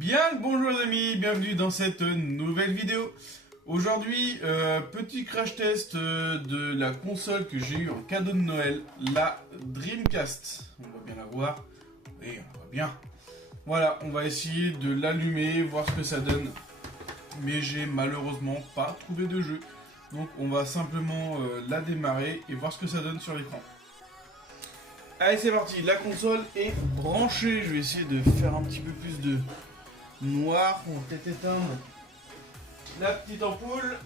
Bien le bonjour les amis, bienvenue dans cette nouvelle vidéo. Aujourd'hui, petit crash test de la console que j'ai eu en cadeau de Noël, la Dreamcast. On va bien la voir, oui on voit bien. Voilà, on va essayer de l'allumer, voir ce que ça donne. Mais j'ai malheureusement pas trouvé de jeu. Donc on va simplement la démarrer et voir ce que ça donne sur l'écran. Allez c'est parti, la console est branchée. Je vais essayer de faire un petit peu plus de noir. On va peut-être éteindre la petite ampoule.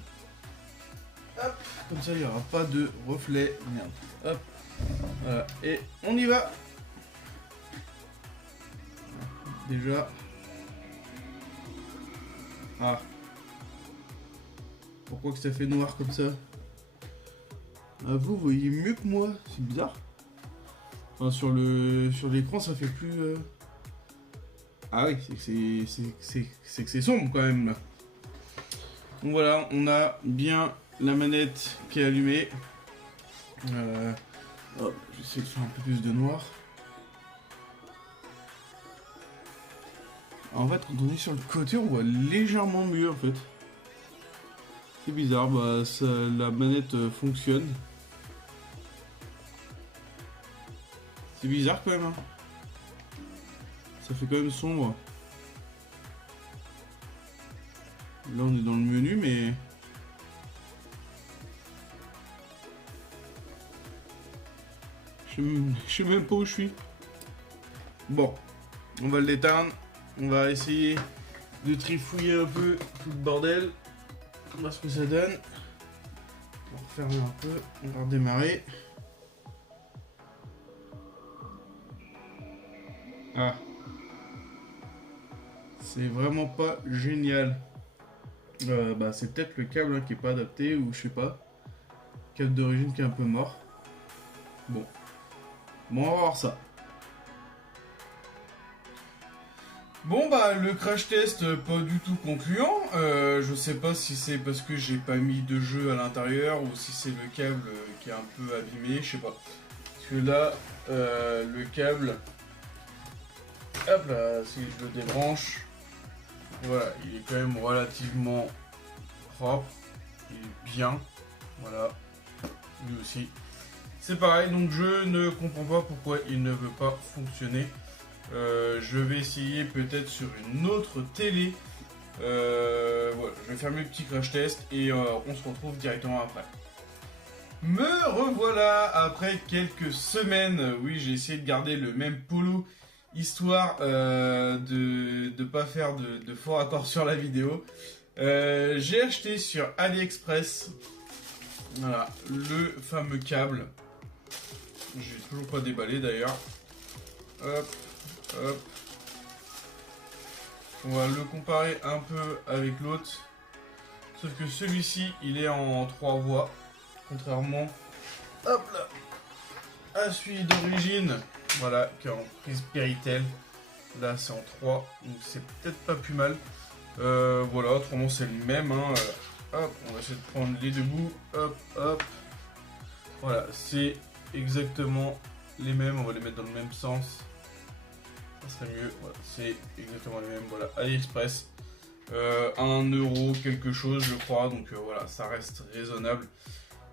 Hop, comme ça il n'y aura pas de reflet. Merde. Hop, voilà. Et on y va. Déjà. Ah. Pourquoi que ça fait noir comme ça? Ah, vous voyez mieux que moi, c'est bizarre. Enfin, sur l'écran ça fait plus... Ah oui, c'est que c'est sombre quand même là. Donc voilà, on a bien la manette qui est allumée. Hop, j'essaie de faire un peu plus de noir. En fait, quand on est sur le côté, on voit légèrement mieux en fait. C'est bizarre, bah la manette fonctionne. C'est bizarre quand même. Hein. Ça fait quand même sombre. Là on est dans le menu mais... Je sais même pas où je suis. Bon, on va l'éteindre. On va essayer de trifouiller un peu tout le bordel. On va voir ce que ça donne. On va refermer un peu. On va redémarrer. Ah. C'est vraiment pas génial. Bah c'est peut-être le câble hein, qui est pas adapté ou je sais pas. Câble d'origine qui est un peu mort. Bon. Bon, on va voir ça. Bon bah le crash test pas du tout concluant. Je sais pas si c'est parce que j'ai pas mis de jeu à l'intérieur ou si c'est le câble qui est un peu abîmé, je sais pas. Parce que là, le câble, hop là, si je le débranche, voilà, il est quand même relativement propre, il est bien, voilà, lui aussi. C'est pareil, donc je ne comprends pas pourquoi il ne veut pas fonctionner. Je vais essayer peut-être sur une autre télé. Voilà, je vais faire mes petits crash tests et on se retrouve directement après. Me revoilà après quelques semaines. Oui, j'ai essayé de garder le même polo histoire de ne pas faire de faux raccords sur la vidéo. J'ai acheté sur AliExpress voilà, le fameux câble. J'ai toujours pas déballé d'ailleurs. Hop, hop. On va le comparer un peu avec l'autre. Sauf que celui-ci, il est en 3 voies. Contrairement hop là, à celui d'origine. Voilà, qui est en prise Péritel. Là, c'est en 3. Donc, c'est peut-être pas plus mal. Voilà, autrement, c'est le même. Hein. Hop, on va essayer de prendre les deux bouts. Hop, hop. Voilà, c'est exactement les mêmes. On va les mettre dans le même sens. Ça serait mieux. Voilà, c'est exactement les mêmes. Voilà, AliExpress. 1 euro quelque chose, je crois. Donc, voilà, ça reste raisonnable.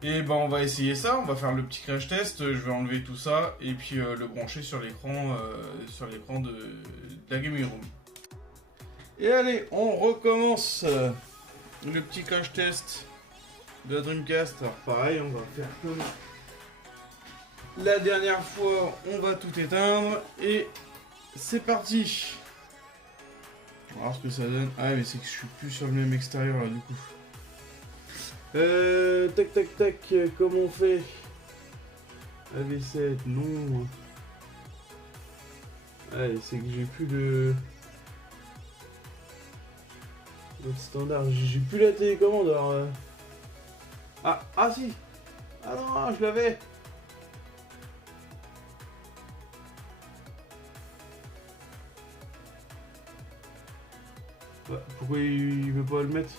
Et ben on va essayer ça, on va faire le petit crash test, je vais enlever tout ça et puis le brancher sur l'écran de la gaming room. Et allez, on recommence le petit crash test de la Dreamcast. Alors pareil, on va faire comme la dernière fois, on va tout éteindre et c'est parti. On va voir ce que ça donne. Ah mais c'est que je suis plus sur le même extérieur là du coup. Tac tac tac, comment on fait? AV7, non. Allez, c'est que j'ai plus le standard, j'ai plus la télécommande alors. Ah si. Ah non, je l'avais. Pourquoi il veut pas le mettre?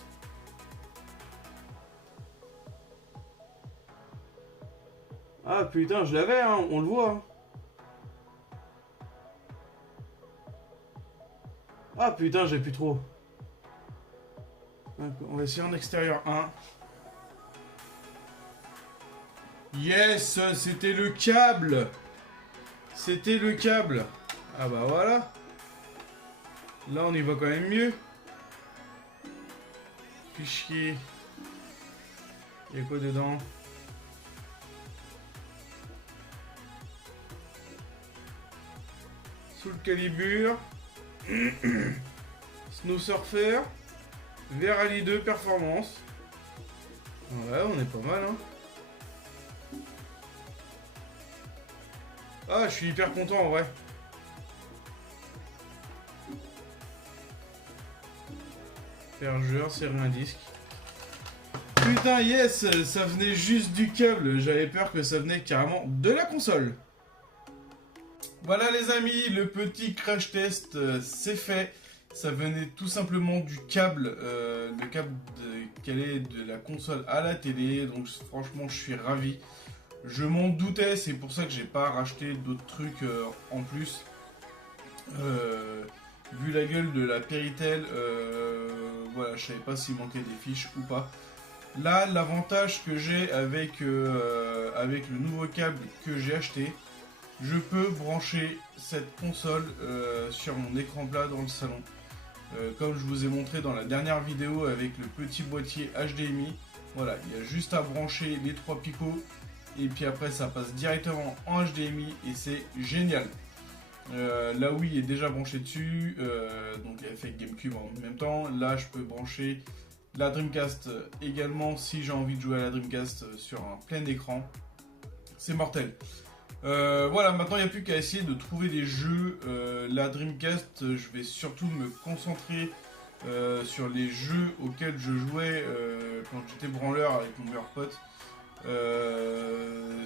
Ah putain, je l'avais, hein, on le voit. Hein. Ah putain, j'ai plus trop. On va essayer en extérieur 1. Yes, c'était le câble. C'était le câble. Ah bah voilà. Là, on y va quand même mieux. Fichier. Il y a quoi dedans? Sous le calibre. Snow Surfer. Verali 2 performance. Ouais, on est pas mal, hein. Ah, je suis hyper content en vrai. Fergeur, serrer un disque. Putain, yes, ça venait juste du câble. J'avais peur que ça venait carrément de la console. Voilà les amis, le petit crash test c'est fait. Ça venait tout simplement du câble, le câble qu'elle est de la console à la télé. Donc franchement, je suis ravi. Je m'en doutais, c'est pour ça que j'ai pas racheté d'autres trucs en plus. Vu la gueule de la Péritel, voilà, je savais pas s'il manquait des fiches ou pas. Là, l'avantage que j'ai avec le nouveau câble que j'ai acheté, je peux brancher cette console sur mon écran plat dans le salon. Comme je vous ai montré dans la dernière vidéo avec le petit boîtier HDMI. Voilà, il y a juste à brancher les 3 picots et puis après ça passe directement en HDMI et c'est génial. La Wii est déjà branchée dessus, donc elle fait GameCube en même temps. Là je peux brancher la Dreamcast également si j'ai envie de jouer à la Dreamcast sur un plein écran. C'est mortel. Voilà, maintenant il n'y a plus qu'à essayer de trouver des jeux. La Dreamcast, je vais surtout me concentrer sur les jeux auxquels je jouais quand j'étais branleur avec mon meilleur pote.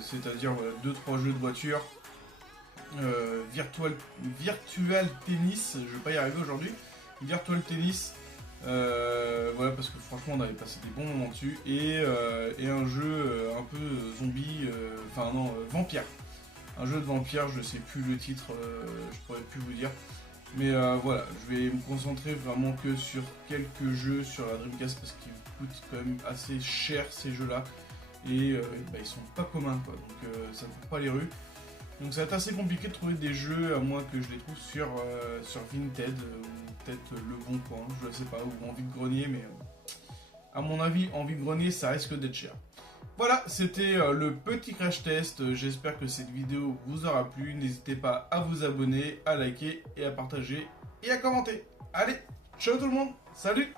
C'est-à-dire 2-3 jeux de voiture. Virtual Tennis, je vais pas y arriver aujourd'hui. Virtual Tennis, voilà, parce que franchement on avait passé des bons moments dessus. Et un jeu un peu zombie, enfin non, vampire. Un jeu de vampire, je sais plus le titre, je pourrais plus vous dire. Mais voilà, je vais me concentrer vraiment que sur quelques jeux sur la Dreamcast parce qu'ils coûtent quand même assez cher ces jeux-là. Et bah, ils sont pas communs quoi, donc ça ne court pas les rues. Donc ça va être assez compliqué de trouver des jeux à moins que je les trouve sur Vinted ou peut-être Le Bon Coin, je ne sais pas, ou Envie de Grenier, mais à mon avis, Envie de Grenier, ça risque d'être cher. Voilà, c'était le petit crash test. J'espère que cette vidéo vous aura plu. N'hésitez pas à vous abonner, à liker et à partager et à commenter. Allez, ciao tout le monde, salut!